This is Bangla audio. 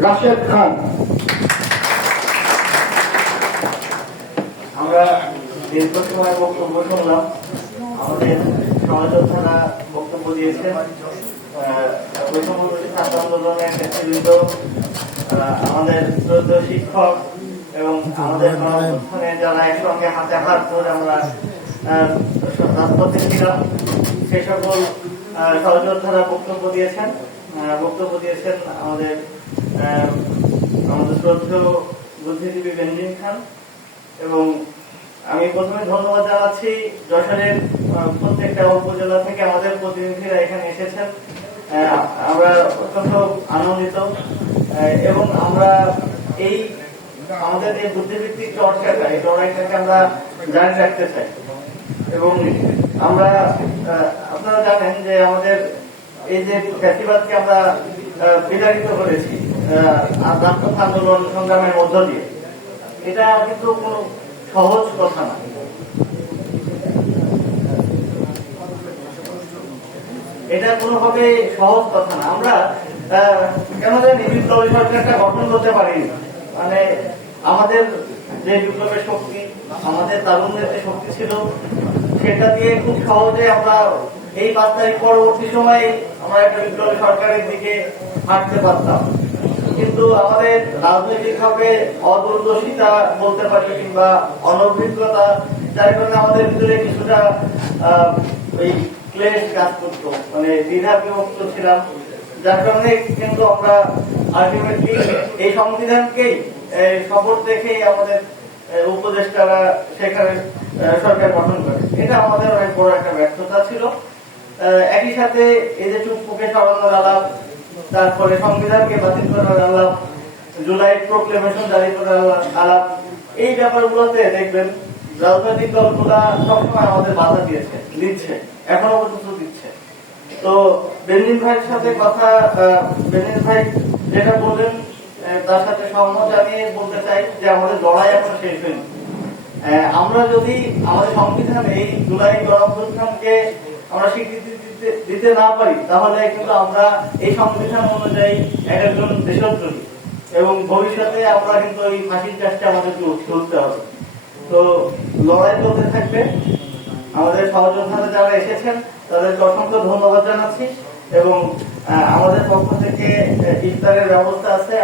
রাশেদ খান। আমরা বক্তব্য শুনলাম। আমাদের বক্তব্য দিয়েছেন ছাত্র আন্দোলনের আমাদের শ্রদ্ধেয় শিক্ষক এবং আমাদের যারা একসঙ্গে হাতে হাত ধরে আমরা রাজপথে ছিলাম, সে সকল সহযোদ্ধারা বক্তব্য দিয়েছেন। বক্তব্য দিয়েছেন আমাদের আমাদের শ্রদ্ধেয় বুদ্ধিজীবী বেঞ্জিন খান। এবং আমি প্রথমে ধন্যবাদ জানাচ্ছি যশোরের প্রত্যেকটা উপজেলা থেকে আমাদের প্রতিনিধিরা এখানে এসেছেন। আমরা অত্যন্ত আনন্দিত। এবং আমরা এই আমাদের যে বুদ্ধিভিত্তিক চর্চাটা, এই লড়াইটাকে আমরা জারি রাখতে চাই। এবং আমরা আপনারা জানেন যে আমাদের এই যে ফ্যাসিবাদকে আমরা বিতাড়িত করেছি আহ, আন্দোলন সংগ্রামের মধ্য দিয়ে। এটা কিন্তু কোনো সহজ কথা না। এটা কোনোভাবে সহজ কথা না। আমরা কেন জানি বিপ্লবী সরকারটা গঠন করতে পারিনি। মানে আমাদের যে বিপ্লবের শক্তি আমাদের তারুণ্যের যে শক্তি ছিল সেটা দিয়ে খুব সহজে আমরা এই পাঁচ তারিখ পরবর্তী সময়ে আমরা একটা বিপ্লবী সরকারের দিকে হাঁটতে পারতাম। কিন্তু আমাদের রাজনৈতিক ভাবে অদূরদর্শিতা বলতে পারি কিংবা অনভিজ্ঞতা, যার কারণে আমাদের ভিতরে কিছুটা এই ক্লেশ কাজ করতো। মানে দ্বিধা বিভক্ত ছিলাম। যার কারণে কিন্তু আমরা আলটিমেটলি এই সংবিধানকেই শপথ দেখেই আমাদের উপদেষ্টারা সেখানে সরকার গঠন করে। এটা আমাদের অনেক বড় একটা ব্যর্থতা ছিল। একই সাথে এই যে চুপকে সরানোর আলাপ তারপরে সংবিধানকে বাতিল করার আলাপ, জুলাই প্রোক্লেমেশন জারি করার আলাপ, এই ব্যাপারগুলোতে দেখবেন রাজনৈতিক দলগুলা সবসময় আমাদের বাধা দিয়েছে, দিচ্ছে, এখনও পর্যন্ত দিচ্ছে। তো বেনিন ভাইয়ের সাথে কথা বেনিন ভাই যেটা বললেন তার সাথে সহমত আমি বলতে চাই যে আমাদের লড়াই এখনও শেষ হয়নি। আমরা যদি আমাদের সংবিধানে এই জুলাই গণঅভ্যুত্থানকে আমরা স্বীকৃতি দিতে না পারি, তাহলে কিন্তু আমরা এই সংবিধান অনুযায়ী এক একজন দেশদ্রোহী। এবং ভবিষ্যতে আমরা কিন্তু এই ফাঁসির কাজটা আমাদেরকে চলতে হবে। তো লড়াই চলতে থাকবে। আমাদের সহযোদ্ধারা যারা এসেছেন, তাদেরকে অসংখ্য ধন্যবাদ জানাচ্ছি। এবং আমাদের পক্ষ থেকে ইফতারের ব্যবস্থা আছে।